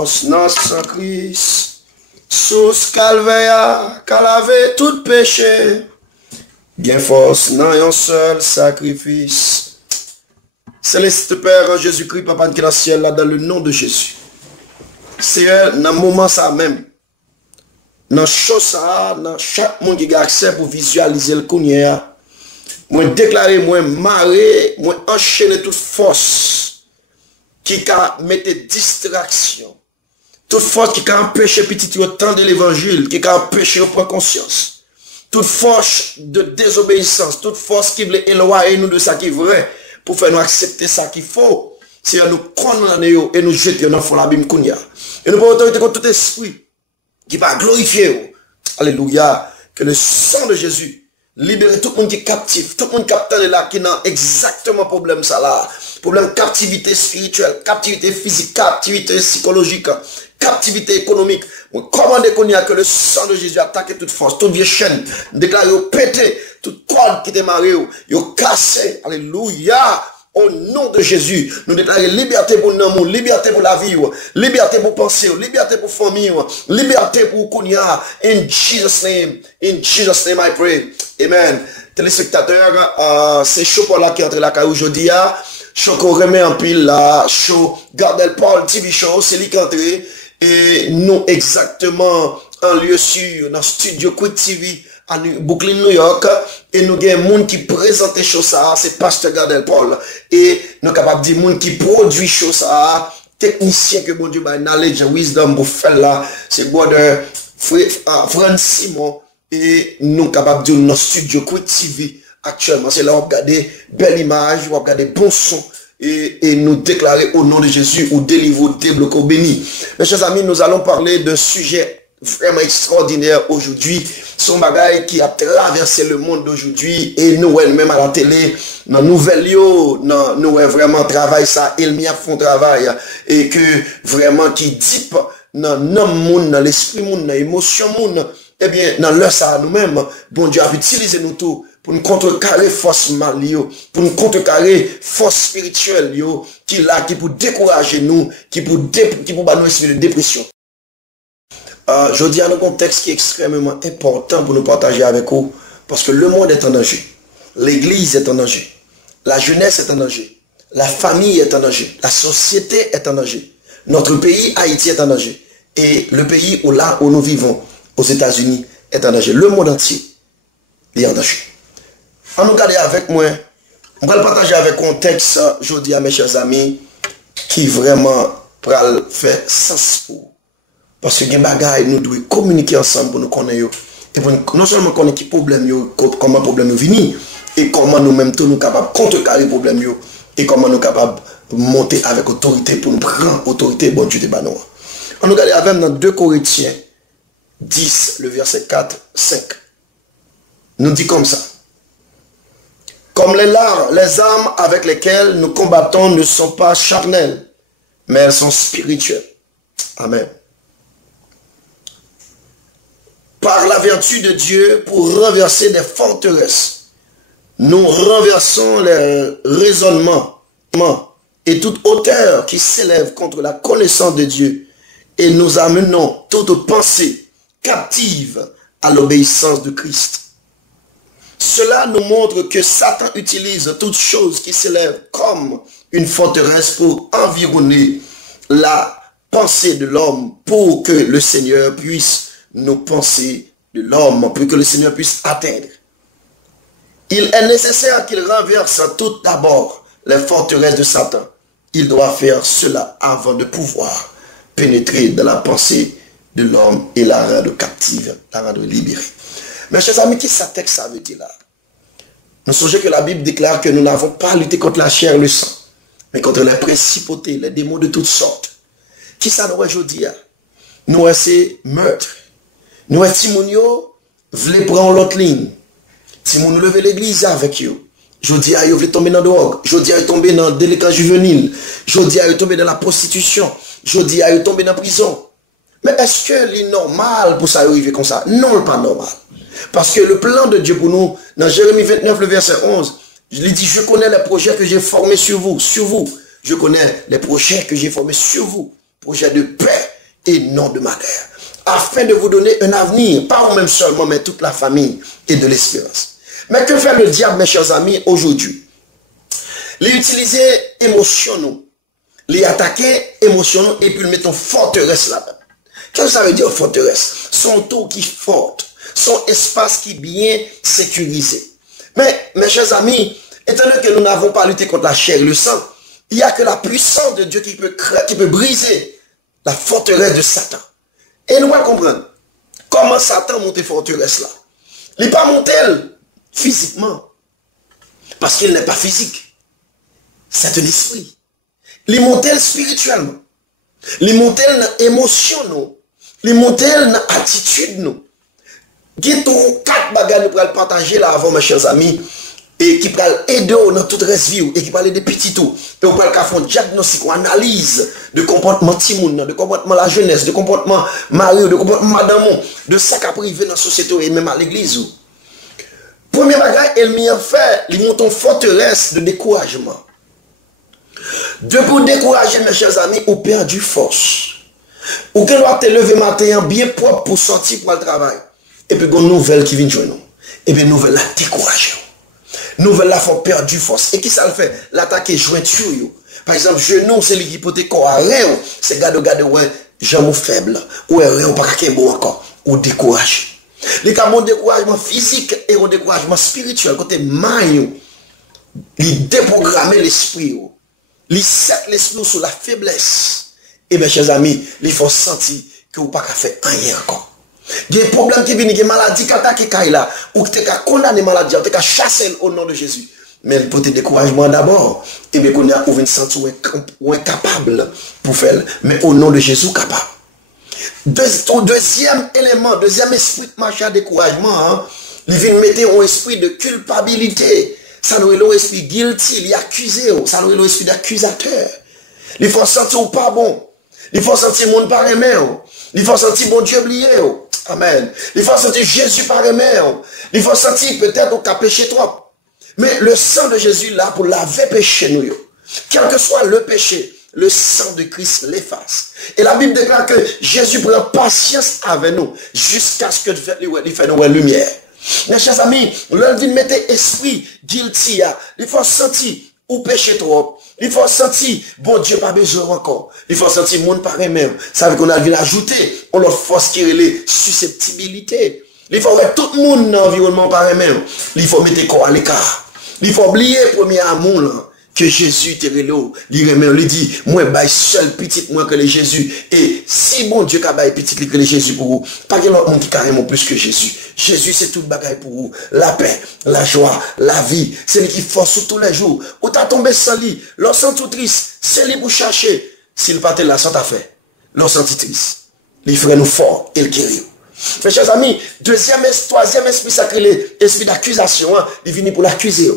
force dans sang Christ. Sous calvaire, qu'a lavé tout péché. Gain force dans un seul sacrifice. Céleste Père, Jésus-Christ, Papa qui est dans le ciel, là, dans le nom de Jésus. Seigneur, dans le moment ça même, dans chose ça, dans chaque monde qui a accès pour visualiser le Kounia, moi déclarer, moi marrer, moi enchaîner toute force qui a mettre distraction, toute force qui a empêché petit autant de l'évangile, qui a empêché au point conscience, toute force de désobéissance, toute force qui veut éloigner nous de ça qui est vrai, pour faire nous accepter ça qu'il faut, c'est nous condamner et nous jeter dans le l'abîme Kounia. Et nous pouvons autorité contre tout esprit qui va glorifier. Alléluia. Que le sang de Jésus libère tout le monde qui est captif, tout le monde qui est là, qui n'a exactement problème ça là. Problème captivité spirituelle, captivité physique, captivité psychologique, captivité économique. Commandez qu'on y a que le sang de Jésus attaque toute force, toute vieille chaîne, déclare au pété, toute corde qui était mariée, au cassé. Alléluia. Au nom de Jésus, nous déclarons liberté pour nous, liberté pour la vie, liberté pour penser, liberté pour famille, liberté pour Kounia. In Jesus' name I pray. Amen. Téléspectateurs, c'est chaud pour la qui entre la caille aujourd'hui. Chaud qu'on remet en pile là, chaud. Gardel Paul TV Show, c'est lui qui entre. Et nous exactement en lieu sûr, dans Studio Quick TV. À Brooklyn, New York, et nous avons des gens qui présentent choses ça, c'est Pasteur Gardel Paul. Et nous sommes capables de dire gens qui produit choses ça, technicien que bon Dieu a knowledge, wisdom pour faire là, c'est bon de Fran Simon, et nous sommes capables de dire dans Studio Quick TV actuellement. C'est là où on regarde belle image, on regarde bon son, et nous déclarer au nom de Jésus, ou délivrer, débloquer, béni. Mes chers amis, nous allons parler d'un sujet vraiment extraordinaire aujourd'hui. Son bagage qui a traversé le monde d'aujourd'hui et nous, même à la télé, dans nouvelle nous vraiment travail ça, il m'y a font travail et que vraiment qui dit dans monde, dans l'esprit monde, dans l'émotion monde, eh bien, dans l'heure ça nous-mêmes, bon Dieu a utilisé nous tout pour nous contrecarrer force mal, pour nous contrecarrer force spirituelle, qui là, qui pour décourager nous, qui pour nous esprit de dépression. Je dis à un contexte qui est extrêmement important pour nous partager avec vous, parce que le monde est en danger, l'église est en danger, la jeunesse est en danger, la famille est en danger, la société est en danger, notre pays, Haïti, est en danger, et le pays où nous vivons, aux États-Unis, est en danger, le monde entier est en danger. On nous garde avec moi, on va le partager avec un contexte, je dis à mes chers amis, qui vraiment pral faire sens pour. Parce que les bagailles, nous devons communiquer ensemble pour nous connaître. Et pour non seulement connaître qui problème, comment problème venir, et comment nous-mêmes nous capables de contrecarrer les problèmes, et comment nous capables de monter avec autorité pour nous prendre autorité, bon Dieu de Banoa. On nous regarde avec dans 2 Corinthiens 10, le verset 4, 5. Nous dit comme ça. Comme les armes avec lesquelles nous combattons ne sont pas charnelles, mais elles sont spirituelles. Amen. Par la vertu de Dieu pour renverser des forteresses. Nous renversons les raisonnements et toute hauteur qui s'élève contre la connaissance de Dieu et nous amenons toute pensée captive à l'obéissance de Christ. Cela nous montre que Satan utilise toutes choses qui s'élèvent comme une forteresse pour environner la pensée de l'homme pour que le Seigneur puisse nos pensées de l'homme, pour que le Seigneur puisse atteindre. Il est nécessaire qu'il renverse tout d'abord les forteresses de Satan. Il doit faire cela avant de pouvoir pénétrer dans la pensée de l'homme et la rendre captive, la rendre libérée. Mes chers amis, qu'est-ce que ce texte ça veut dire là? Nous songez que la Bible déclare que nous n'avons pas à lutter contre la chair et le sang, mais contre les principautés, les démons de toutes sortes. Qui ça nous aujourd'hui? Nous c'est meurtre. Nous, Timounio, voulez prendre l'autre ligne. Timoun nous lever l'église avec eux. Je dis à eux, voulez tomber dans la drogue. Je dis à eux, tomber dans le délinquance juvénile. Je dis à eux, tomber dans la prostitution. Je dis à eux, tomber dans la prison. Mais est-ce que c'est normal pour ça arriver comme ça? Non, pas normal. Parce que le plan de Dieu pour nous, dans Jérémie 29, le verset 11, je lui dis, je connais les projets que j'ai formés sur vous. Je connais les projets que j'ai formés sur vous. Projets de paix et non de malheur, afin de vous donner un avenir, pas vous-même seulement, mais toute la famille et de l'espérance. Mais que fait le diable, mes chers amis, aujourd'hui? Les utiliser émotionnels, les attaquer émotionnels et puis le mettre en forteresse là-bas. Qu'est-ce que ça veut dire forteresse? Son tour qui forte, son espace qui est bien sécurisé. Mais, mes chers amis, étant donné que nous n'avons pas lutté contre la chair et le sang, il n'y a que la puissance de Dieu qui peut briser la forteresse de Satan. Et nous allons comprendre comment Satan monte forteresse là. Il n'est pas monté physiquement, parce qu'il n'est pas physique. C'est un esprit. Il est monté spirituellement. Il est monté dans l'émotion, il est monté dans l'attitude. Il y a 4 bagages que nous allons partager là avant, mes chers amis, et qui va aider dans toute reste vie, et qui va aider des petits tout. Et on va faire un diagnostic, une analyse de comportement timoun, de comportement la jeunesse, de comportement mari, de comportement madame, de ça qui a privé dans la société et même à l'église. Premier bagage, elle m'y a fait, il monte en forteresse de découragement. De pour décourager, mes chers amis, ou perdu force. Ou qu'elle doit te lever matin bien propre pour sortir pour le travail. Et puis, il y a une nouvelle qui vient de nous. Et puis, nouvelle la décourager. Nouvelle la faut perdre du force. Et qui ça le fait? L'attaquer jointure. Par exemple, genou, c'est l'hypothèque qu'on a rien. C'est garde, ouais, jambes faibles. Ou rien, pas qu'un bon encore. Ou décourage. Les cas de découragement physique et un découragement spirituel. Côté maille, il déprogramme l'esprit. Il set l'esprit sur la faiblesse. Et mes chers amis, il faut sentir que vous ne pouvez pas faire rien encore. Il y a des problèmes qui viennent, il y a des maladies qui attaquent là, ou qui ont condamné maladie, ou qui ont chassé au nom de Jésus. Mais pour te découragement d'abord, et bien qu'on a une sentir incapable pour faire, mais au nom de Jésus capable. Deuxième élément, deuxième esprit de marche à découragement, hein, il vient mettre un esprit de culpabilité. Ça nous est l'esprit guilty, il est accusé, ça nous est l'esprit d'accusateur. Il faut sentir pas bon. Il faut sentir mon pas aimé. Il faut sentir bon Dieu oublié. Amen. Il faut sentir Jésus par aimé. Il faut sentir peut-être qu'on a péché trop. Mais le sang de Jésus là pour laver péché nous. Quel que soit le péché, le sang de Christ l'efface. Et la Bible déclare que Jésus prend patience avec nous jusqu'à ce que il fait nous lumière. Mes chers amis, l'on vient mettre esprit guilty. Il faut sentir ou péché trop. Il faut sentir, bon Dieu, pas besoin encore. Il faut sentir, monde pareil même. Ça veut qu'on a vu ajouter, on a force qui est les susceptibilités. Il faut mettre tout le monde dans l'environnement pareil même. Il faut mettre quoi à l'écart. Il faut oublier le premier amour là, que Jésus te relou. Il dit, moi, je seul petit moi que les Jésus. Et si bon Dieu a petit que les Jésus pour vous, pas que l'autre monde qui carrément plus que Jésus. Jésus, c'est tout le bagage pour vous. La paix, la joie, la vie. C'est lui qui force tous les jours. Ou t'as tombé sans lit, lorsqu'on tout triste, c'est lui pour chercher. S'il pas là, sans ta fait. Lorsqu'on triste, il ferait nous fort et le guérir. Mes chers amis, troisième esprit sacré, l'esprit d'accusation, hein, il vient pour l'accuser.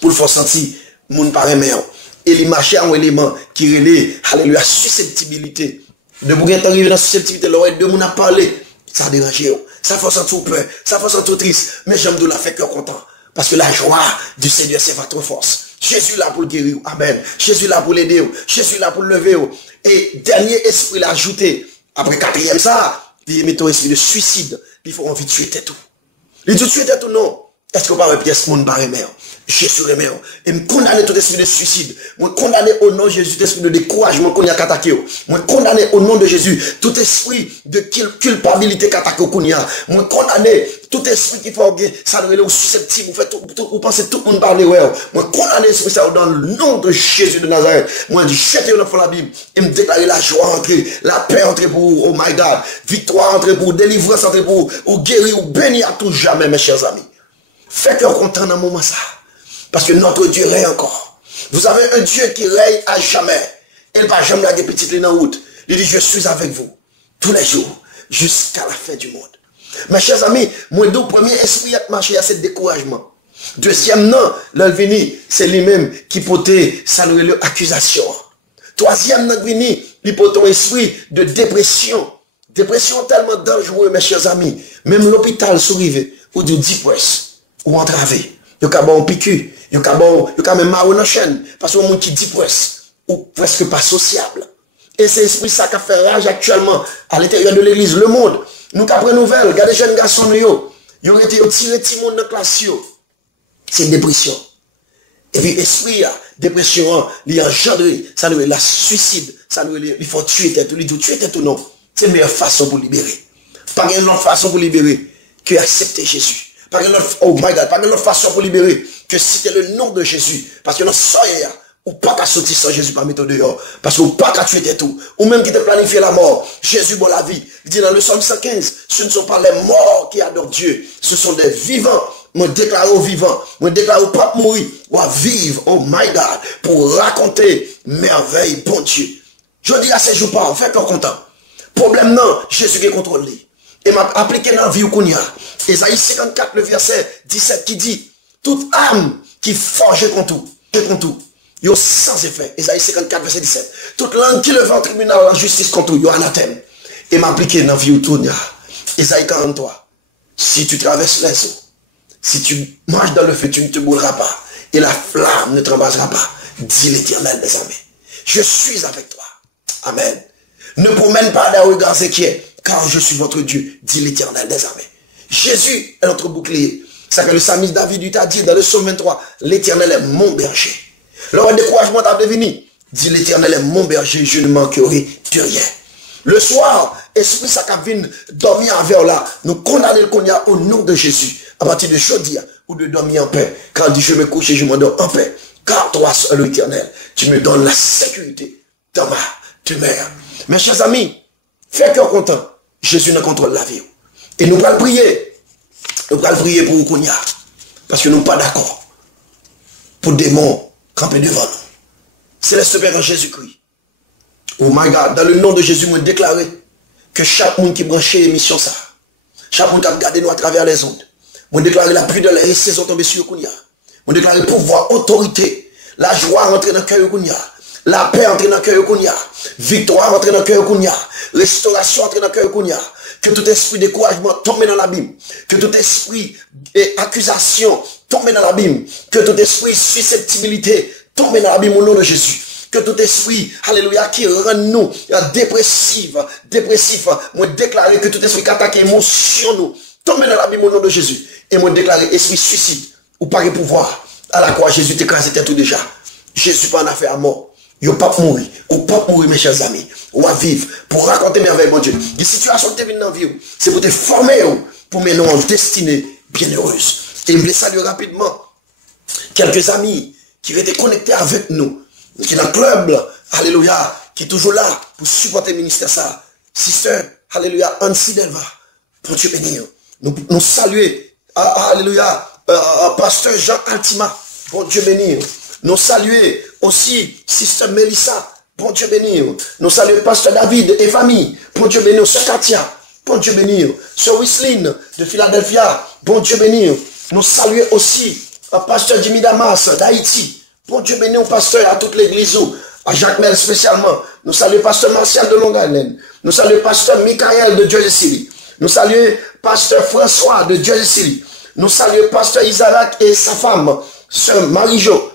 Pour le faire sentir, moun paraît meilleur. Et il marche en élément qui relève, alléluia, susceptibilité. De vous arriver dans la susceptibilité, l'oreille de moun a parlé, ça dérange. Ça fait sentir peur, ça fait sentir triste. Mais j'aime de la faire cœur content. Parce que la joie du Seigneur, c'est votre force. Jésus là pour le guérir. Amen. Jésus là pour l'aider. Jésus là pour le lever. Et dernier esprit l'a ajouté. Après quatrième ça, il met un esprit de suicide. Il faut envie de tuer tout. Il dit tuer tout non. Est-ce que vous parlez pièce monde par mère? Jésus est mère. Et me condamner tout esprit de suicide. Moi condamner au nom de Jésus tout esprit de découragement qu'on y a attaqué. Moi condamner au nom de Jésus tout esprit de culpabilité qu'attaque qu'on y a. Moi condamner tout esprit qui fait ça nous est susceptible. Vous pensez tout le monde parler ouais. Moi condamner esprit ça dans le nom de Jésus de Nazareth. Moi je jette dans la Bible et me déclarer la joie entrer, la paix entrer pour vous. Oh my God, victoire entrer pour vous, délivrance entrer pour vous, ou guérir ou bénir à tout jamais mes chers amis. Faites cœur content dans le moment ça. Parce que notre Dieu règne encore. Vous avez un Dieu qui règne à jamais. Il ne va jamais laguer petite ligne en route. Il dit, je suis avec vous tous les jours jusqu'à la fin du monde. Mes chers amis, moi, le premier esprit à marcher à ce découragement. Deuxième, non, l'alvini, c'est lui-même qui portait sa accusation. Troisième, notre vini, il porte un esprit de dépression. Dépression tellement dangereuse, mes chers amis. Même l'hôpital s'ouvre, ou du depress, ou entravé. Il y a un piqûre, il y a même marre dans la chaîne, parce que monde qui depress, ou presque pas sociable. Et c'est l'esprit ça qui fait rage actuellement à l'intérieur de l'église. Le monde, nous qu'après nouvelle, regardez les jeunes garçons, ils ont été tirés tout le monde dans la classe. C'est une dépression. Et puis l'esprit, dépression, il a engendré, ça nous est la suicide, ça nous est, il faut tuer tête, il dit tuer tête ou non. C'est la meilleure façon pour libérer. Pas une autre façon pour libérer que accepter Jésus. Pas une autre, oh my God, pas une autre façon pour libérer que citer le nom de Jésus. Parce que dans ce soir, ou pas qu'à sortir sans Jésus parmi toi dehors. Parce que ou pas qu'à tuer tes tout. Ou même qui te planifie la mort. Jésus bon la vie. Il dit dans le psaume 115, ce ne sont pas les morts qui adorent Dieu. Ce sont des vivants. Moi déclare aux vivants. Moi déclare au pas mourir. Ou à vivre, oh my God, pour raconter merveille, bon Dieu. Je dis à ces jours pas, fait qu'on content. Problème non, Jésus qui contrôle. Et m'a appliqué dans la vie où qu'on y a. Ésaïe 54, le verset 17 qui dit, toute âme qui forge contre tout, yo sans effet. Ésaïe 54, verset 17. Toute langue qui lève en tribunal en justice contre tout, yo anathème. Et m'a appliqué dans la vie où qu'on y a. Ésaïe 43. Si tu traverses les eaux, si tu marches dans le feu, tu ne te brûleras pas. Et la flamme ne t'embrasera pas. Dit l'Éternel des armées. Je suis avec toi. Amen. Ne promène pas d'un regard inquiet, car je suis votre Dieu, dit l'Éternel des armées. Jésus est notre bouclier. C'est que le psalmiste David lui a dit dans le psaume 23, l'Éternel est mon berger. Lors du découragement t'a devenu, dit l'Éternel est mon berger, je ne manquerai de rien. Le soir, esprit ça vient dormir avec là, nous condamnons le cognac au nom de Jésus. À partir de jeudi, ou de dormir en paix. Quand dit je me couche et je m'endors en paix. Car toi seul l'Éternel, tu me donnes la sécurité dans ma demeure. Mes chers amis, faites cœur content. Jésus ne contrôle la vie. Et nous allons prier. Nous allons prier pour Kounia. Parce que nous ne sommes pas d'accord. Pour des démons camper devant nous. Céleste Père en Jésus-Christ. Oh my God, dans le nom de Jésus, moi déclarer que chaque monde qui branche l'émission ça, chaque monde qui a regardé nous à travers les ondes, moi déclarer la pluie de l'air et saison tomber sur Kounia. Moi déclarer le pouvoir, autorité, la joie rentrer dans le cœur de Kounia. La paix entre dans le cœur de Kounia. Victoire entre dans le cœur de Kounia. Restauration entre dans le cœur de Kounia. Que tout esprit de découragement tombe dans l'abîme. Que tout esprit d'accusation tombe dans l'abîme. Que tout esprit de susceptibilité tombe dans l'abîme au nom de Jésus. Que tout esprit, alléluia, qui rend nous dépressif, moi déclarer que tout esprit qui attaque l'émotion nous tombe dans l'abîme au nom de Jésus. Et moi déclarer esprit suicide ou pas de pouvoir. À la croix, Jésus t'écrasé tout déjà. Jésus pas en affaire à mort. Yo pas mourir, ou pas mourir mes chers amis, ou à vivre pour raconter merveille mon Dieu. Des situations qui te viennent dans la vie, c'est pour te former pour mener en destinée bienheureuse. Et je voulais saluer rapidement quelques amis qui étaient connectés avec nous, qui est dans le club, alléluia, qui est toujours là pour supporter le ministère ça. Sister, alléluia, Ansi Delva, pour Dieu bénir. Nous saluer, alléluia, pasteur Jean Altima, pour Dieu bénir. Nous saluer aussi Sister Melissa, pour Dieu bénir. Nous saluer Pasteur David et famille, pour Dieu bénir. Sœur Katia, pour Dieu bénir. Sœur Wisline de Philadelphia, pour Dieu bénir. Nous saluer aussi Pasteur Jimmy Damas d'Haïti, pour Dieu bénir. Pasteur à toute l'église, à Jacques Mel spécialement. Nous saluer Pasteur Martial de Long Island. Nous saluer Pasteur Michael de Jersey City. Nous saluer Pasteur François de Jersey City. Nous saluer Pasteur Isaac et sa femme, Sœur Marie-Jo.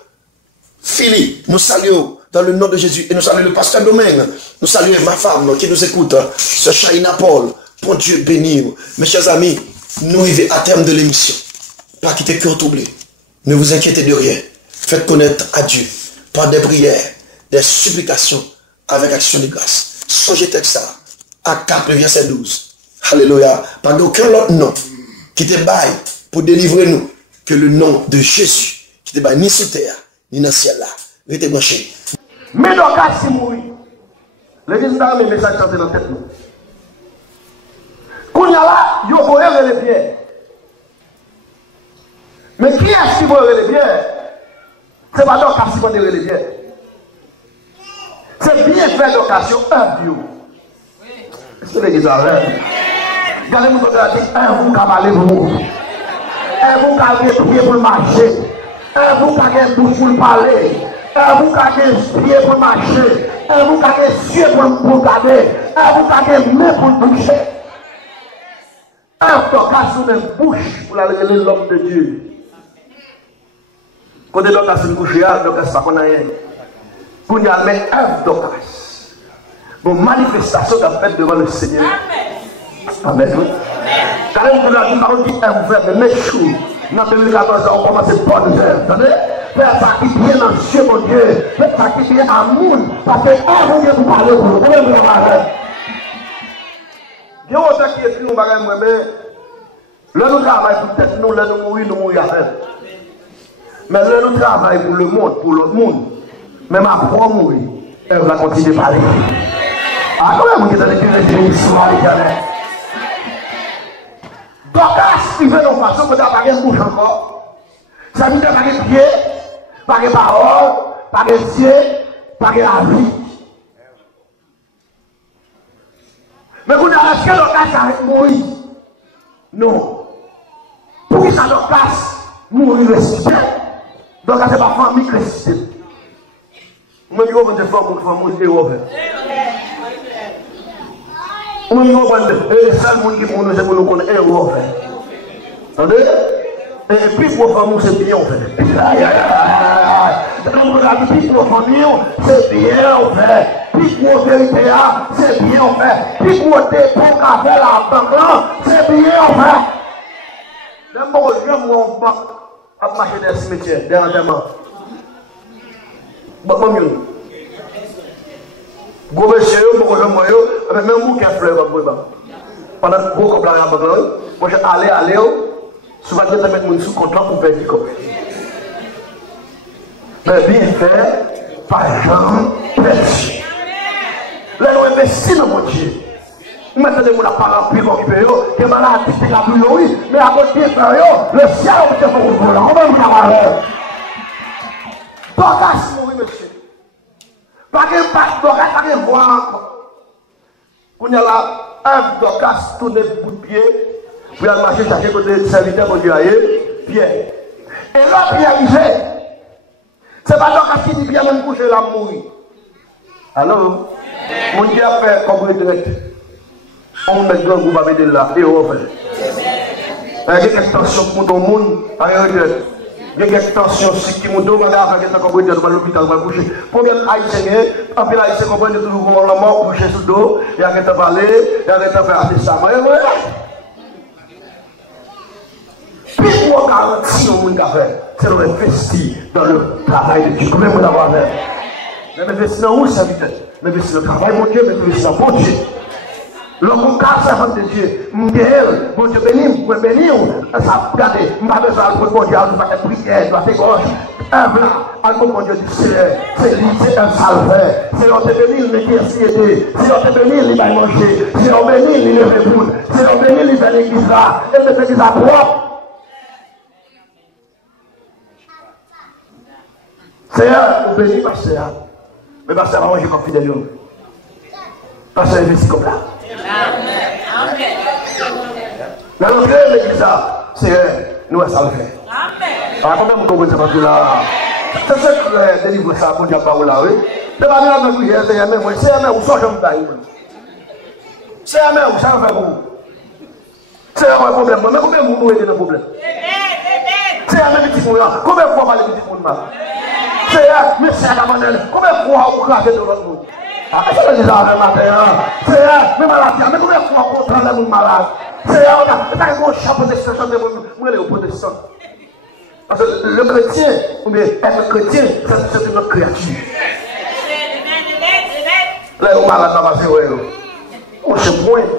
Philippe, nous saluons dans le nom de Jésus et nous saluons le pasteur Domaine. Nous saluons ma femme qui nous écoute, ce Shaina Paul. Pour Dieu bénir. Mes chers amis, nous arrivons à terme de l'émission. Pas quitter cœur troublé. Ne vous inquiétez de rien. Faites connaître à Dieu par des prières, des supplications avec action de grâce. Songez texte ça à 4 verset 12. Alléluia. Pas d'aucun autre nom qui te baille pour délivrer nous que le nom de Jésus qui te baille ni sous terre ni dans le ciel là. Restez branchés. Mais dans le cas si mourir, l'église n'a pas message chanté dans la tête. Quand il y a là, il y a les pierres. Mais qui est-ce qui va les pierres? C'est pas dans le cas si vous les pierres. C'est bien fait l'occasion, un bio. C'est l'église à l'heure. Regardez-moi quand on dit, un vous qui a aller pour vous. Un vous qui a prié pour marcher. Un vous qui a bouche pour parler. Un vous qui a pied pour marcher. Un vous qui a yeux pour regarder. Un vous qui a main pour toucher. Un tocas sur une bouche pour la révéler l'homme de Dieu. Quand on a une couche, on a pas qu'on a rien. Quand on a un tocas. Bon, manifestation qu'a fait devant le Seigneur. Amen. Quand même, vous avez dit, vous faites mes choux. Dans 2014, on commence à bonne œuvre. Vous savez? Faites ça qui vient dans Dieu, mon Dieu. Faites ça qui vient à moun. Parce que, vous voulez vous parler pour vous. Vous voulez vous parler. Il y a autant qui est plus, nous bagaille, mais là, nous travaillons pour peut-être nous, là, nous mourir avec. Mais là, nous travaillons pour le monde, pour l'autre monde. Même après mourir, elle va continuer à parler. Ah, quand même, vous avez dit une histoire, donc, il veut nous façon que tu n'as pas de bouche encore. Ça veut dire pas de pied, pas de parole, pas de ciel, pas de la vie. Mais vous n'avez qu'à le casse avec Moïse. Non. Pour qui ça le casse, mourir ressuscité. Donc, c'est pas famille ressuscité. Moi, je vais vous dire, famille est ouverte. Moi, je vais vous dire, le seul monde qui pour nous, c'est pour nous connaître, est ouvert. Attendez? Et puis pour famille, c'est bien fait. Puis pour famille, c'est bien fait. Puis pour vérité, c'est bien fait. Puis pour dépôt qu'a fait la banque, c'est bien fait. D'abord, je vais à marcher des cimetières, dernièrement. Bon, mieux. Go monsieur, avec même vous qui a fleur pendant que vous comprenez la banque, moi je aller, souvent je vais mettre mon sous contrat pour perdre du corps. Mais bien fait, par exemple, perdu. Là, nous investissons dans mon Dieu. Maintenant, nous n'avons pas rempli comme il peut, que malade, c'est la plus oui, mais à côté de ça, le ciel, on peut faire pour vous. On va vous avoir. Bocas, oui, monsieur. Pas de Bocas, pas de voix encore. On y a là, un Bocas tourne le bout de pied, puis il marcher chercher côté de serviteur pour dire, Pierre. Et là, Pierre arrivé. C'est pas Bocas qui dit Pierre, même coucher là, mourir. Alors, mon Dieu a fait comme le direct. On met le groupe avec de là, et on fait. Il y a des extensions pour tout le monde, il y a des extensions qui m'ont donné avec l'hôpital, on va coucher. Combien d'Haïtiens, en plus l'Haïtien comprend toujours la mort, coucher sous le dos, il y a des parler, il y a des faire ça. Puis pour garantir au monde qu'a fait, c'est de investir dans le travail de Dieu. Combien de monde avoir fait? Mais investir dans où ça vite? Mais investir dans le travail, mon Dieu, mais investir dans mon Dieu. L'homme casse avant de Dieu, mon Dieu béni, vous bénir, ça regardez, je ne vais pas besoin de mon Dieu, je vais faire prière, je vais faire gauche. Un blanc, un mon Dieu du ciel, c'est lui, c'est un salveur. Si on te bénit, il me dit aider. Si on te bénit, il va manger. Si on bénit, il va répondre. Si on bénit, il va l'église là, et le l'église à propre. Seigneur, on bénit ma sœur. Mais ma sœur va manger comme fidèle. Ma sœur est investie comme là. La rentrée de l'église, c'est nous, ça le fait. Alors, comment vous comprenez ça là? C'est ça que délivre ça pour dire parole là, oui. C'est pas bien la prière, c'est même moi, c'est même où ça je me taille. C'est même où ça me fait pour vous. C'est un problème, mais combien vous nous aidez le problème? C'est un même petit problème. Combien de fois parler petit problème? C'est un monsieur à la manelle. Combien de fois vous craquez de votre monde? Ah, c'est ce que je disais avec ma terre. C'est un, mais malade, mais combien de fois vous prenez les malades? C'est un, on a un chapeau d'extension de moi, les protestants. Parce que le chrétien, ou bien être chrétien, c'est une autre créature. Là, on va la tabasser, on se pointe.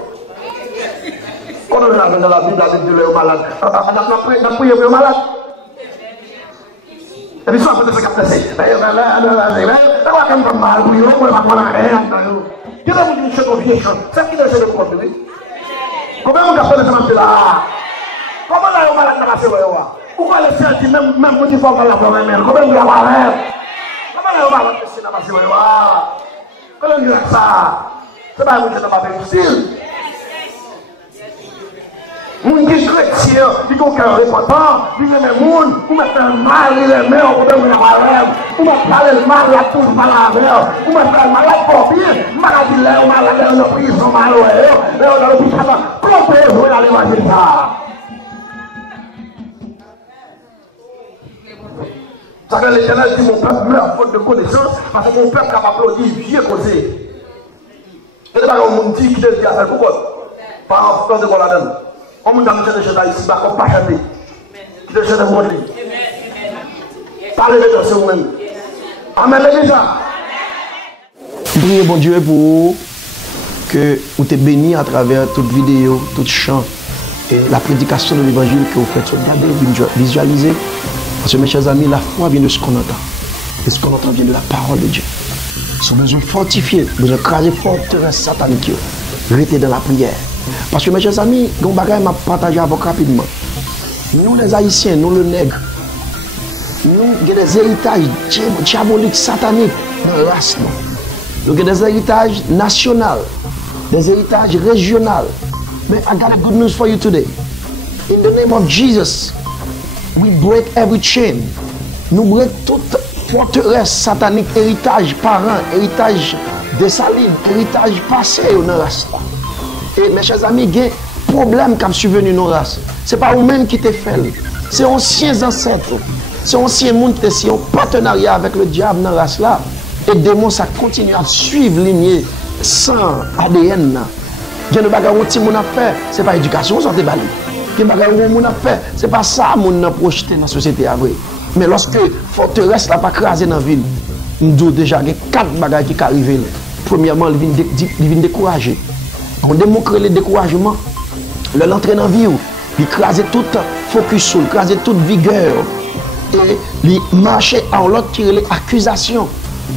Quand on est dans la Bible de l'homme malade, on a prié pour le malade. Et puis, soit peut-être que c'est ça. Comment on appelle ça là? Comment là on va la passer pourquoi le ciel dit même vous dites pas la forêt même comment on va faire? Comment là on va la passer la passer comment on dit ça? C'est pas vous qui n'avez pas réussi. Moun qui chrétien, qui ont cœur repentant, qui aime le monde, ou mettre un mal, il est meilleur pour donner la valeur, ou mettre parler le mal, la touche mal à l'heure, ou mettre un malade pour bien, maladie là, ou malade dans la prison, malheureux, là, dans l'hôpital, comment pouvez-vous aller manger ça? Ça que l'Éternel dit mon peuple meurt faute de connaissance, parce que mon peuple a applaudi, vieux causé. Et c'est pas comme on dit qui te dit à faire pourquoi? Par rapport à ce qu'on a donné. On m'a dit que je suis ici, pas comme pas chanter. Qui te chante de mon lit. Parlez de toi, c'est vous-même. Amen, l'église. Priez, bon Dieu, pour que vous te béni à travers toute vidéo, tout chant et la prédication de l'évangile que vous faites. Regardez, visualisez. Parce que mes chers amis, la foi vient de ce qu'on entend. Et ce qu'on entend vient de la parole de Dieu. Ils sont besoin de fortifier, besoin de craser forteresse satanique. Restez dans la prière. Parce que mes chers amis, je vais partager avec vous rapidement. Nous les Haïtiens, nous le nègre, nous avons des héritages diaboliques, sataniques dans la race. Nous avons des héritages nationaux, des héritages régionaux. Mais I got a good news for you today. In the name of Jesus, we break every chain. Nous break toute forteresse satanique, héritage parent, héritage de salines, héritage passé dans la race. Et mes chers amis, il y a un problème qui a survenu dans la race. Ce n'est pas vous-même qui t'es fait. C'est anciens ancêtres. C'est anciens monde qui étaient en partenariat avec le diable dans la race là. Et démon, ça continue à suivre lignée sans ADN. Il y a des bagages qui ont fait, ce n'est pas l'éducation, c'est des balises. Il y a des bagages qui ont fait, ce n'est pas ça qu'on a projeté dans la société. Mais lorsque forteresse n'a pas crasé dans la ville, nous avons déjà 4 bagages qui arrivent. Premièrement, il vient décourager. On démontre le découragement, l'entrée dans la vie, il crase tout focus, il crase toute vigueur. Et il marche en l'autre qui a l'accusation.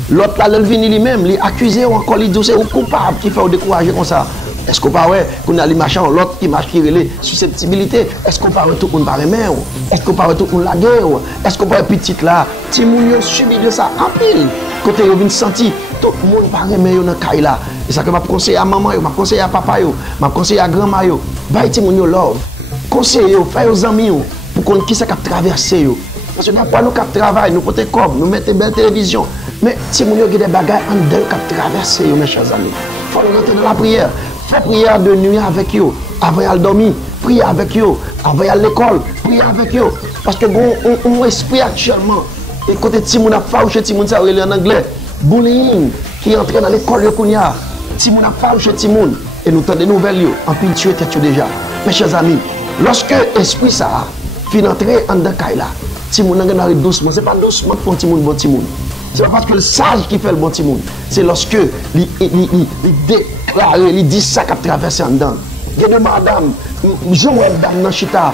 L'autre là, il vient lui-même, il accuse ou encore il dit c'est coupable qui fait décourager comme ça. Est-ce qu'on parle qu'on a les machins, l'autre qui marche qui relève susceptibilité? Est-ce qu'on parle tout le monde par main? Est-ce qu'on parle tout le monde la guerre? Est-ce qu'on parle petit là? Timounio subit de ça en pile. Quand il vient sentir, tout le monde par main dans le cas là. Et ça que m'a conseillé à maman, m'a conseillé à papa, m'a conseillé à grand-mère. Bah, Timounio love. Conseillez, faites aux amis pour qu'on qui ça qui traverser. Parce que nous pas nous qui travaillons, nous portons comme, nous mettons belle télévision. Mais Timounio qui des bagages en dedans qui traverser, mes chers amis. Il faut nous rentrer dans la prière. Fais prière de nuit avec eux, avant d'aller dormir, priez avec eux, avant d'aller à l'école, priez avec eux. Parce que on esprit actuellement, et côté Timoun a fauché, Timoun ça en anglais, bullying, qui est entré dans l'école de Kounia, Timoun a fauché Timoun, et nous avons des nouvelles, en pile tué tête déjà. Mes chers amis, lorsque l'esprit ça finit entrer en Dakaïla, Timoun a gagné doucement, ce n'est pas doucement pour Timoun, bon Timoun. Ce n'est pas parce que le sage qui fait le bon Timoun, c'est lorsque il déclare, il dit ça qu'a traversé en dedans. Il y a des madames, je vois dans le chita,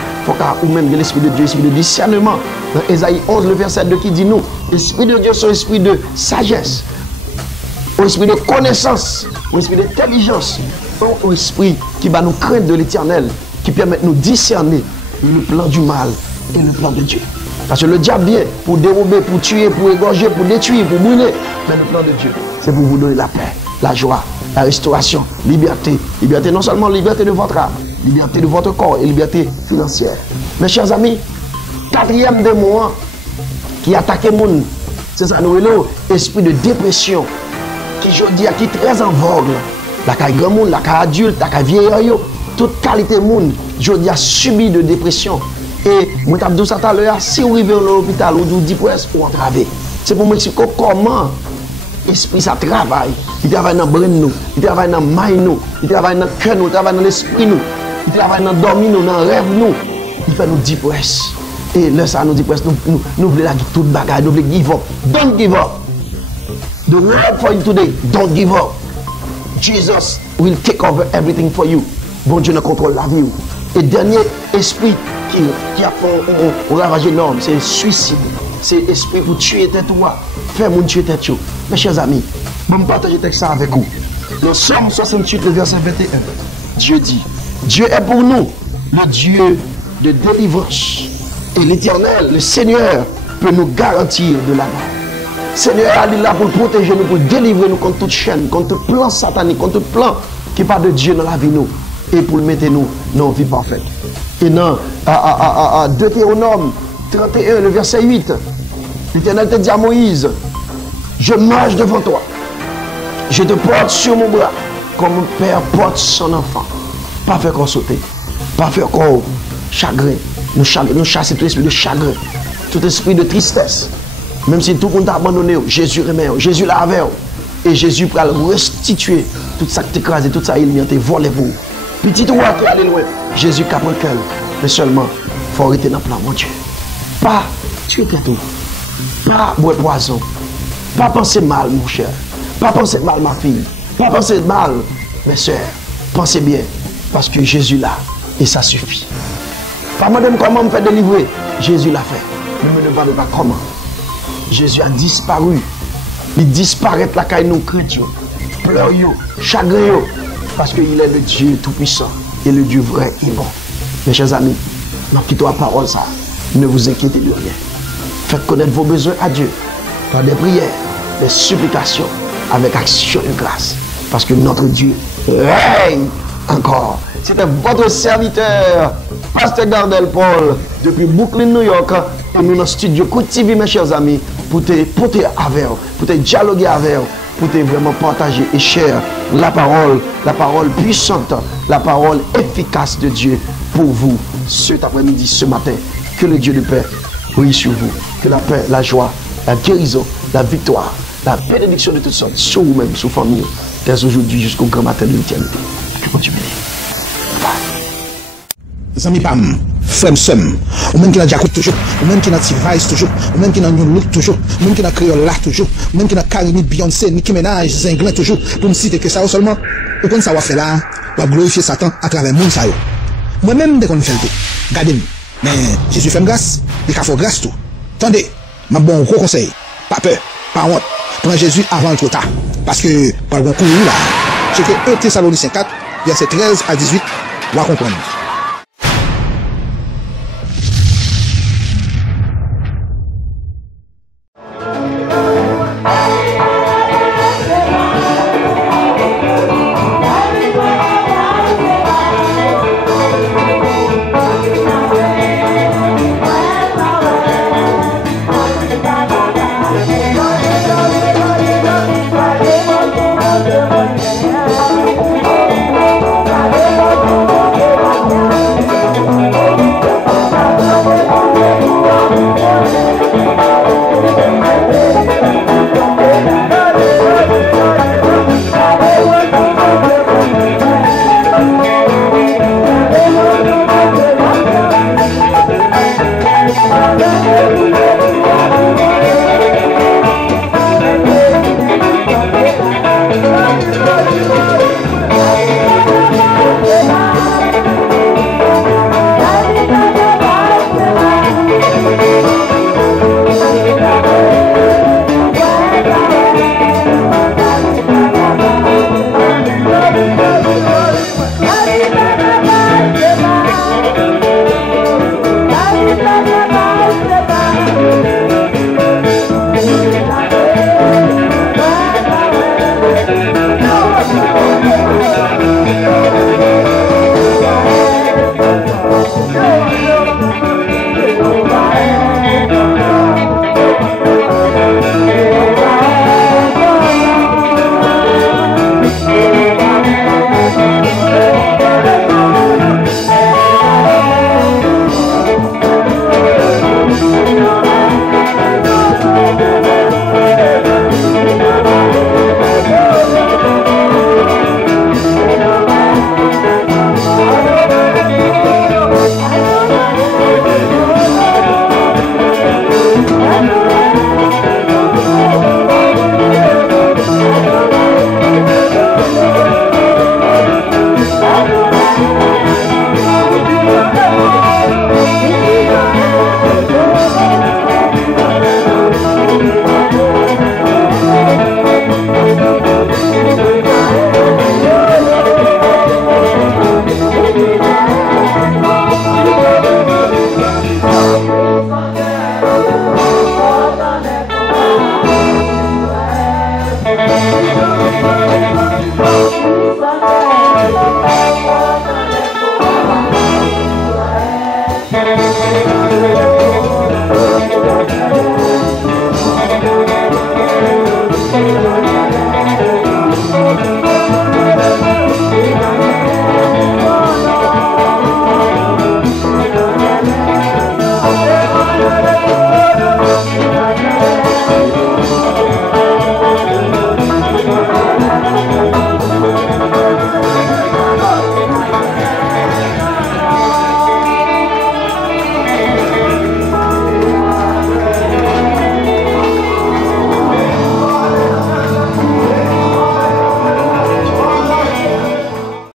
ou même l'esprit de Dieu, l'esprit de discernement. Dans Ésaïe 11, le verset 2 qui dit nous, l'esprit de Dieu, c'est l'esprit de sagesse, l'esprit de connaissance, l'esprit d'intelligence, l'esprit qui va nous craindre de l'éternel, qui permet de nous discerner le plan du mal et le plan de Dieu. Parce que le diable vient pour dérober, pour tuer, pour égorger, pour détruire, pour brûler. Mais le plan de Dieu, c'est pour vous donner la paix, la joie, la restauration, liberté. Liberté, non seulement liberté de votre âme, liberté de votre corps et liberté financière. Mes chers amis, 4e démon qui attaque le monde, c'est ça, nous avons l'esprit de dépression qui, je dis, qui est très en vogue. La caille grand monde, la caille adulte, la caille vieillard, toute qualité de monde, je dis, a subi de dépression. Et moi, je vous dit ça tout à l'heure, si vous arrivez à l'hôpital, vous dites presque ou entravé. C'est pour m'expliquer comment l'esprit ça travaille. Il travaille dans le brain, il travaille dans le mind, il travaille dans le cœur, il travaille dans l'esprit, il travaille dans le dormir, dans le rêve. Il fait nous dire presque. Et là, ça nous dit presque, nous voulons la toute bagaille, nous voulons give up. Don't give up. The word for you today, don't give up. Jesus will take over everything for you. Bon Dieu ne contrôle la vie. Et dernier esprit qui a fait un ravage énorme, c'est le suicide. C'est l'esprit pour tuer tête ou faire mon tuer tête. Mes chers amis, je vais partager le texte avec vous. Le Psaume 68, le verset 21. Dieu dit, Dieu est pour nous le Dieu de délivrance. Et l'Éternel, le Seigneur, peut nous garantir de la mort. Seigneur, il est là pour protéger nous, pour délivrer nous contre toute chaîne, contre tout plan satanique, contre tout plan qui parle de Dieu dans la vie nous. Et pour le mettre nous dans la vie parfaite. Et dans Deutéronome 31, le verset 8, l'Éternel te dit à Moïse, je marche devant toi, je te porte sur mon bras, comme un père porte son enfant. Pas faire qu'on sauter, pas faire qu'on chagrin. Nous chasser tout esprit de chagrin, tout esprit de tristesse. Même si tout le monde a abandonné, Jésus remet, Jésus l'a avec, et Jésus peut restituer tout ça qui t'écrase, tout ça, il te volé pour. Petit roi qui allait loin, Jésus qui a pris cœur. Mais seulement, il faut arrêter dans le plan, mon Dieu. Pas tuer tout. Pas boire poison. Pas penser mal, mon cher. Pas penser mal, ma fille. Pas penser mal, mes soeurs. Pensez bien. Parce que Jésus là, et ça suffit. Pas madame comment me faire délivrer. Jésus l'a fait. Ne me demandez pas comment. Jésus a disparu. Il disparaît la caille nous chrétiens. Pleurs, chagrin, parce qu'il est le Dieu tout-puissant et le Dieu vrai et bon. Mes chers amis, dans toute la parole, ça, ne vous inquiétez de rien. Faites connaître vos besoins à Dieu par des prières, des supplications, avec action de grâce. Parce que notre Dieu règne encore. C'était votre serviteur, Pasteur Gardel Paul, depuis Brooklyn, New York, et nous dans le studio Coup TV, mes chers amis, pour te porter avec vous, pour te dialoguer avec vous, pour te vraiment partager et share la parole puissante, la parole efficace de Dieu pour vous cet après-midi, ce matin. Que le Dieu de paix brille sur vous. Que la paix, la joie, la guérison, la victoire, la bénédiction de toutes sortes sur vous-même, sur vos familles, dès aujourd'hui jusqu'au grand matin de l'éternité. Que Dieu bénisse. Zami pam, frère sem, ou même qui n'a Jacob toujours, ou même qui n'a T-Vice toujours, ou même qui n'a New Look toujours, ou même qui n'a Créole là toujours, ou même qui n'a Karimi, Beyoncé, Nicki Minaj, Zinglin toujours, pour me citer que ça seulement, ou qu'on ça va faire là, va glorifier Satan à travers le monde ça yo. Moi-même dès qu'on fait le tout, gardez-moi. Mais Jésus fait grâce, il a fait grâce tout. Attendez, ma bon gros conseil, pas peur, pas honte, prends Jésus avant le trop tard, parce que par le coup là, c'est que 1 Thessaloniciens 4, verset 13 à 18, on va comprendre.